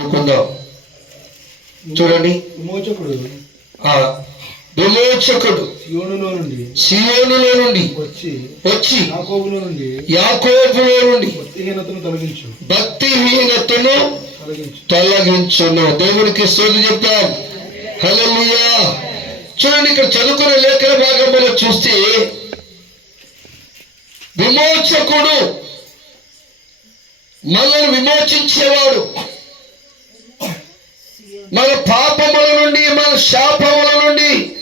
అనుకుందాం చూడండి. విమోచకుడు. ఆ విమోచకుడు. యోనులో నుండి. సియోనులో నుండి. వచ్చి. వచ్చి. యాకోబులో నుండి. యాకోబులో నుండి. భక్తిహీనతను తొలగించు. భక్తిహీనతను తొలగించు. తొలగించును. దేవునికి స్తోత్రం చెప్తాం. హల్లెలూయా. చూడండి ఇక్కడ చదువుకున్న లేఖన భాగంలో చూస్తే విమోచకుడు. మనల్ని విమోచించేవాడు. మన పాపముల నుండి మన శాపముల నుండి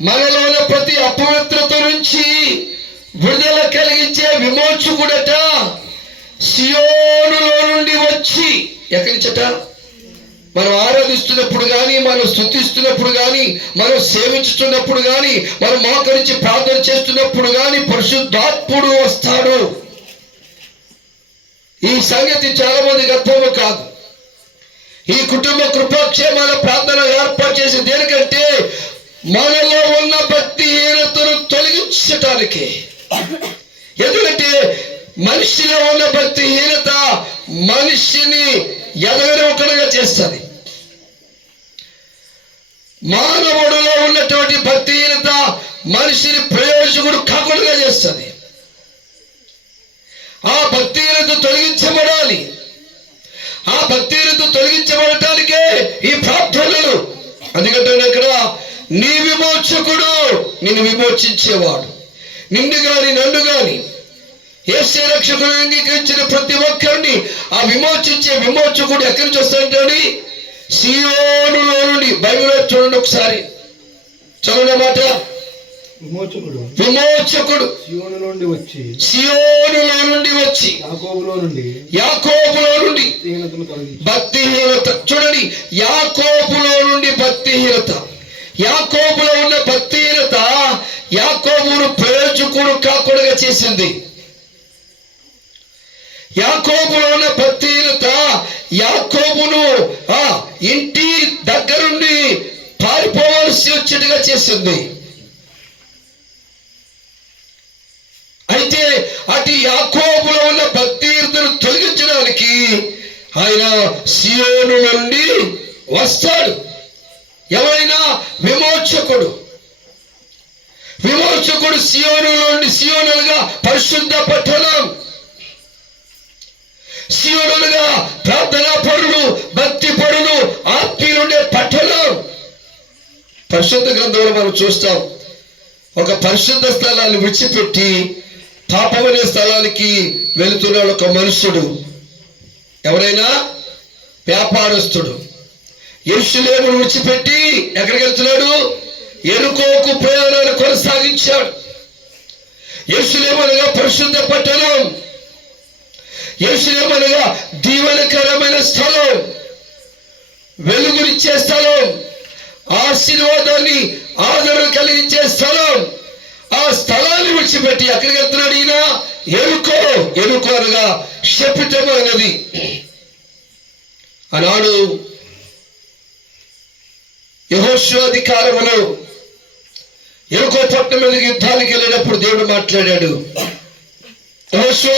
మనలోన ప్రతి అపవిత్రత నుంచి విడుదల కలిగించే విమోచకుడట సియోనులో నుండి వచ్చి. ఎక్కడి నుంచట? మనం ఆరాధిస్తున్నప్పుడు కానీ మనం స్థుతిస్తున్నప్పుడు కానీ మనం సేవించుతున్నప్పుడు కానీ మనం మోకరించి ప్రార్థన చేస్తున్నప్పుడు కానీ పరిశుద్ధాత్ముడు వస్తాడు. ఈ సంగతి చాలా మందికి అర్థము కాదు. ఈ కుటుంబ కృపాక్షేమాల ప్రార్థన ఏర్పాటు చేసి దేనికంటే మనలో ఉన్న భక్తిహీనతను తొలగించటానికి. ఎందుకంటే మనిషిలో ఉన్న భక్తిహీనత మనిషిని ఎదగనివ్వకుండా చేస్తుంది. మానవుడిలో ఉన్నటువంటి భక్తిహీనత మనిషిని ప్రయోజకుడు కాకుండా చేస్తుంది ఆ భక్తిహీనత తొలగించబడాలి ఆ భక్తిహీనత తొలగించబడటానికే ఈ ప్రార్థనలు అందుకంటే ఇక్కడ నీ విమోచకుడు నిన్ను విమోచించేవాడు. నిన్ను గాని నన్ను గాని. ఏసే రక్షకుడు అంగీకరించిన ప్రతి ఒక్కరిని ఆ విమోచించే విమోచకుడు ఎక్కడి నుంచి వస్తాడంటే సియోనులో నుండి బైబిల్లో చూడండి ఒకసారి. చదవండి మాట. విమోచకుడు. విమోచకుడు. సియోనులో నుండి వచ్చి. సియోనులో నుండి వచ్చి. యాకోబులో నుండి యాకోబులో నుండి భక్తిహీనత. చూడండి యాకోపులో నుండి భక్తిహీనత. యాకోపులో ఉన్న భక్తిహీనత యాకోబును ప్రయోజకుడు కాకుండా చేసింది. యాకోబులో ఉన్న భక్తిహీనత యాకోబును ఆ ఇంటి దగ్గరుండి పారిపోవాల్సి వచ్చేట్టుగా చేసింది. ఆయన సియోను నుండి వస్తాడు. ఎవరైనా విమోచకుడు. విమోచకుడు సియోను నుండి సియోనులుగా పరిశుద్ధ పట్టణం. సియోనులుగా ప్రార్థన పరులు భక్తి పరులు ఆత్మీయులుండే పట్టణం. పరిశుద్ధ గ్రంథంలో మనం చూస్తాం ఒక పరిశుద్ధ స్థలాన్ని విడిచిపెట్టి పాపమనే స్థలానికి వెళుతున్నాడు ఒక మనుషుడు. ఎవరైనా వ్యాపారస్తుడు ఎరుషులేమును విడిచిపెట్టి ఎక్కడికి వెళ్తున్నాడు? ఎరుకోకు ప్రయాణాన్ని కొనసాగించాడు. ఎరుషులేమనగా పరిశుద్ధ పట్టణం. ఎరుషులేమనగా దీవెనకరమైన స్థలం. వెలుగునిచ్చే స్థలం. ఆశీర్వాదాన్ని ఆదరణ కలిగించే స్థలం. ఆ స్థలాన్ని విడిచిపెట్టి ఎక్కడికి వెళ్తున్నాడు ఈయన? ఎరుకో ఎరుకో అనగా శపితము శపితమైనది ఆనాడు యహోశ్వాధికారములో ఎరుకో పట్టణం యుద్ధానికి వెళ్ళినప్పుడు దేవుడు మాట్లాడాడు. యహోశ్వ